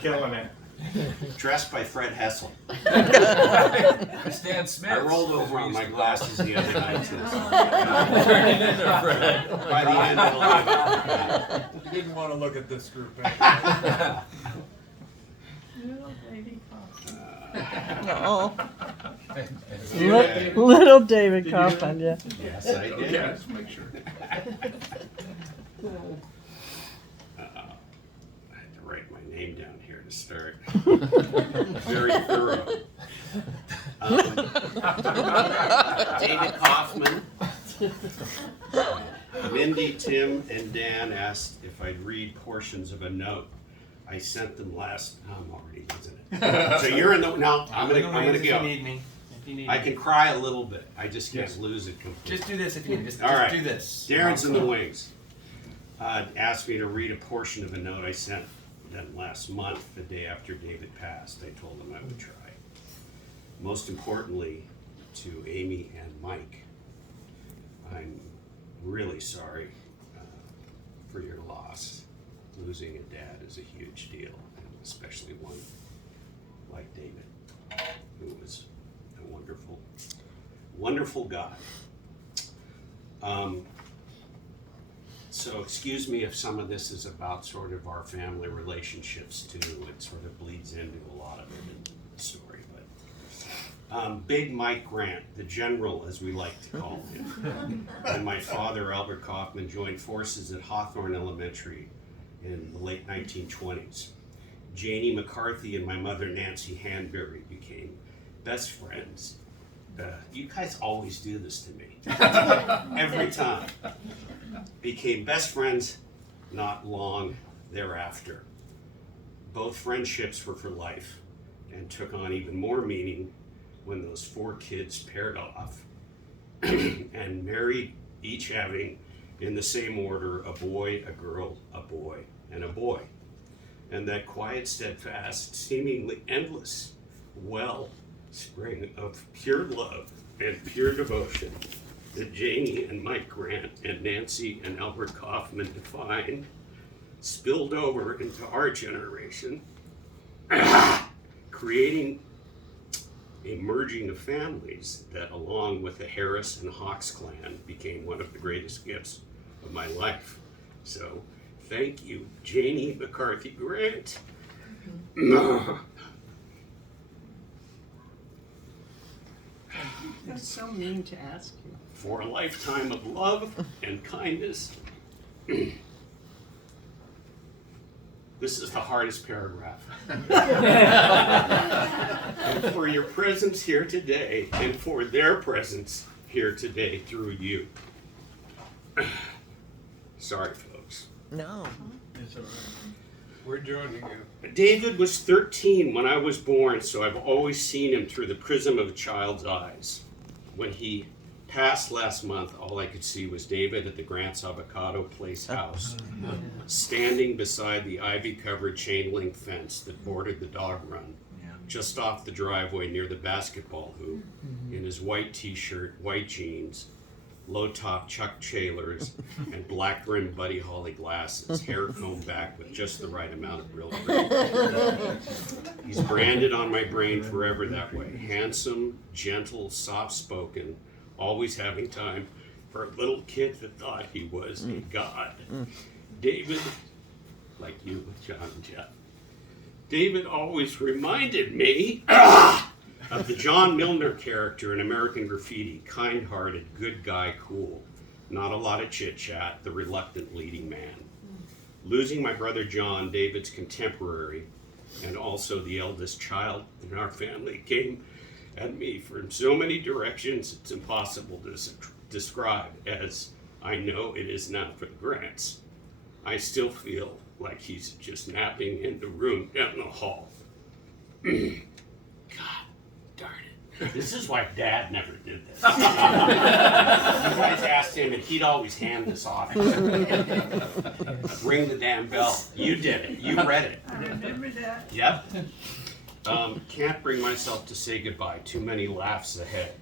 Killing it. Dressed by Fred Hessel. Stan Smith. I rolled over on my glasses the other night too. Turning into Fred. By the end of the You didn't want to look at this group. Little baby Kaufman. Oh, Yeah. little David Kaufman, yeah. Yes, I did. Yeah, just make sure. I had to write my name down here to start. Very thorough. David Kaufman. Mindy, Tim, and Dan asked if I'd read portions of a note I sent them last. I'm already losing it. So you're in the. No, I'm gonna If you go. need me. If you need I me. can cry a little bit. I just can't lose it completely. Just do this if you need. Just All right. do this. Darren's in the wings. Asked me to read a portion of a note I sent them last month, the day after David passed. I told them I would try. Most importantly, to Amy and Mike, I'm really sorry for your loss. Losing a dad is a huge deal, and especially one like David, who was a wonderful, wonderful guy. So excuse me if some of this is about sort of our family relationships too. It sort of bleeds into a lot of it in the story. But Big Mike Grant, the general as we like to call him, and my father Albert Kaufman joined forces at Hawthorne Elementary in the late 1920s. Janie McCarthy and my mother Nancy Hanbury became best friends. You guys always do this to me. Every time. Became best friends not long thereafter. Both friendships were for life and took on even more meaning when those 4 kids paired off and married, each having in the same order a boy, a girl, a boy, and a boy. And that quiet, steadfast, seemingly endless wellspring of pure love and pure devotion that Janie and Mike Grant and Nancy and Albert Kaufman defined spilled over into our generation, creating a merging of families that, along with the Harris and Hawks clan, became one of the greatest gifts of my life. So, thank you, Janie McCarthy Grant. That's so mean to ask you. For a lifetime of love and kindness. This is the hardest paragraph. And for your presence here today, and for their presence here today through you. Sorry, folks. No. It's all right. We're joining you. David was 13 when I was born, so I've always seen him through the prism of a child's eyes. When he passed last month, all I could see was David at the Grant's Avocado Place house, standing beside the ivy-covered chain-link fence that bordered the dog run, just off the driveway near the basketball hoop, in his white t-shirt, white jeans, low-top Chuck Taylors, and black-rimmed Buddy Holly glasses, hair combed back with just the right amount of brilliance. He's branded on my brain forever that way. Handsome, gentle, soft-spoken, always having time for a little kid that thought he was a god. David, like you with John and Jeff, David always reminded me of the John Milner character in American Graffiti, kind-hearted, good guy, cool. Not a lot of chit-chat, the reluctant leading man. Losing my brother John, David's contemporary, and also the eldest child in our family, came at me from so many directions it's impossible to describe, as I know it is now for the Grants. I still feel like he's just napping in the room down the hall. God darn it. This is why Dad never did this. You guys asked him and he'd always hand this off. Ring the damn bell. You did it. You read it. I remember that. Yep. Can't bring myself to say goodbye. Too many laughs ahead.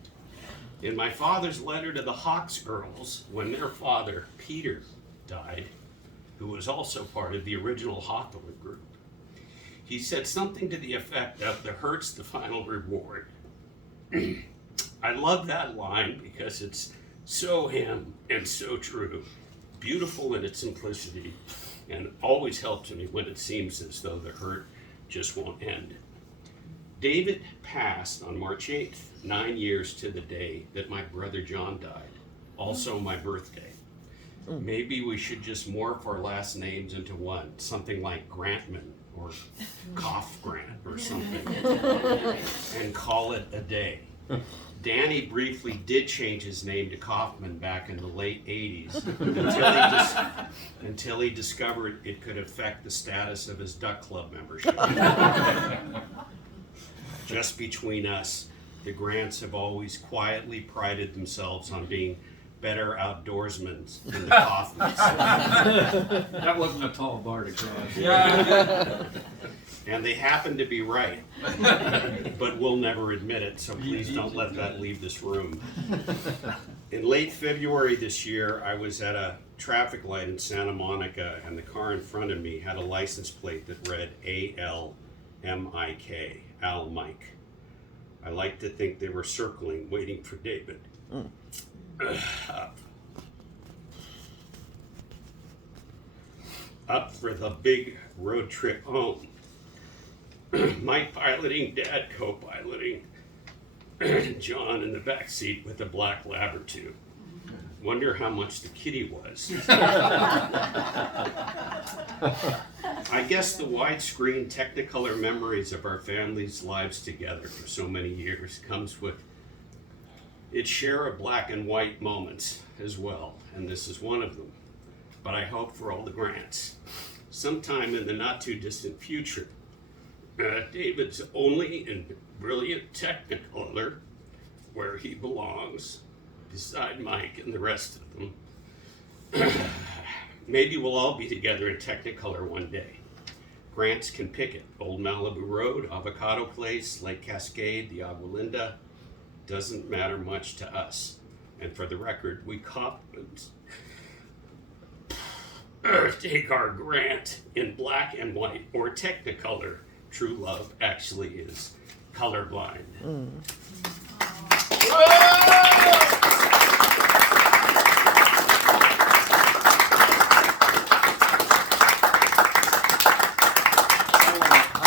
In my father's letter to the Hawks girls, when their father, Peter, died, who was also part of the original Hawthorne group, He said something to the effect of, "The hurt's the final reward." I love that line because it's so him and so true, beautiful in its simplicity, and always helps me when it seems as though the hurt just won't end. David passed on March 8th, 9 years to the day that my brother John died, also my birthday. Maybe we should just morph our last names into one, something like Grantman or Cough Grant or something, and call it a day. Danny briefly did change his name to Kaufman back in the late 80s until he discovered it could affect the status of his Duck Club membership. Just between us, the Grants have always quietly prided themselves on being better outdoorsmen than the Kaufmans. That wasn't a tall bar to cross. And they happen to be right, but we'll never admit it, so please don't let that leave this room. In late February this year, I was at a traffic light in Santa Monica, and the car in front of me had a license plate that read ALMIK, Al Mike. I like to think they were circling, waiting for David. Up for the big road trip home. Mike piloting, Dad co-piloting, John in the back seat with a black lab or two. Wonder how much the kitty was. I guess the widescreen Technicolor memories of our family's lives together for so many years comes with its share of black and white moments as well, and this is one of them. But I hope for all the Grants, sometime in the not too distant future, David's only in brilliant Technicolor, where he belongs, beside Mike and the rest of them. Maybe we'll all be together in Technicolor one day. Grants can pick it. Old Malibu Road, Avocado Place, Lake Cascade, the Agua Linda. Doesn't matter much to us. And for the record, we Kaufmans take our Grant in black and white or Technicolor. True love actually is colorblind.